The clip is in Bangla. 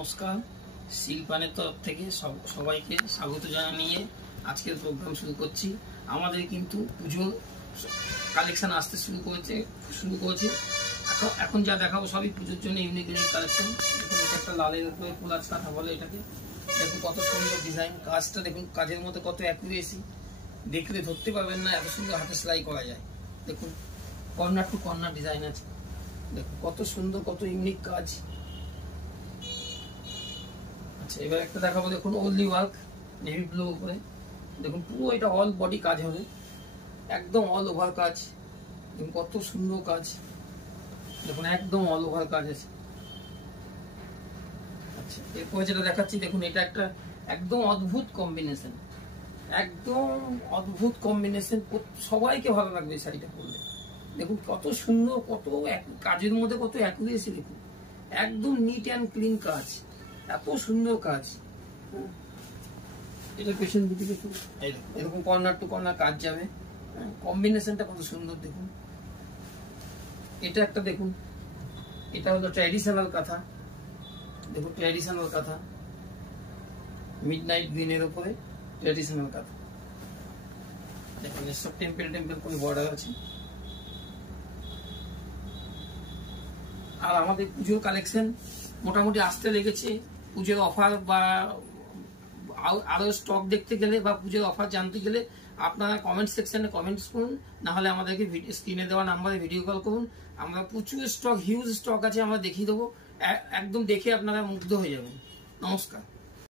নমস্কার, শিল্পানের তরফ থেকে সবাইকে স্বাগত জানিয়ে আজকের প্রোগ্রাম শুরু করছি। আমাদের কিন্তু পুজোর কালেকশন আসতে শুরু করেছে। এখন যা দেখাবো সবই পুজোর জন্য ইউনিক কালেকশন। দেখুন, এটা একটা লালের উপরে কোলাজ কাঁথা বলে এটাকে। দেখুন কত সুন্দর ডিজাইন, কাজটা দেখুন, কাজের মধ্যে কত অ্যাকুরেসি, দেখলে ধরতে পারবেন না এত সুন্দর হাতে সেলাই করা যায়। দেখুন কর্নার টু কর্নার ডিজাইন আছে, দেখুন কত সুন্দর, কত ইউনিক কাজ। আচ্ছা, এবার একটা দেখাবো, দেখুন ওনলি ওয়ার্ক নেভি ব্লু উপরে। দেখুন পুরো এটা অল বডি কাজ হবে, একদম অল ওভার কাজ। দেখুন কত সুন্দর কাজ, দেখুন একদম অল ওভার কাজ আছে। আচ্ছা, এরপরে যেটা দেখাচ্ছি, দেখুন এটা একটা একদম অদ্ভুত কম্বিনেশন, একদম অদ্ভুত কম্বিনেশন, সবাইকে ভালো লাগবে এই শাড়িটা পরলে। দেখুন কত সুন্দর, কত কাজের মধ্যে কত অ্যাকুরেসি, দেখুন একদম নিট অ্যান্ড ক্লিন কাজ, এত সুন্দর কাজ। এটা পেছন দিকে দেখুন, এরকম কর্নার টু কর্নার কাজ যাবে, কম্বিনেশনটা কত সুন্দর। দেখুন এটা একটা, দেখুন এটা হলো ট্র্যাডিশনাল কাঁথা। দেখুন ট্র্যাডিশনাল কাঁথা, মিডনাইট গ্রিনের উপরে ট্র্যাডিশনাল কাঁথা। দেখুন সব টেম্পল করে বর্ডার আছে। আর আমাদের পুজোর কালেকশন মোটামুটি আসতে লেগেছে। পুজোর অফার বা আরো স্টক দেখতে গেলে বা পুজোর অফার জানতে গেলে আপনারা কমেন্ট সেকশনে কমেন্টস করুন, না হলে আমাদেরকে স্ক্রিনে দেওয়া নাম্বারে ভিডিও কল করুন। আমরা প্রচুর স্টক, হিউজ স্টক আছে, আমরা দেখিয়ে দেবো। একদম দেখে আপনারা মুগ্ধ হয়ে যাবেন। নমস্কার।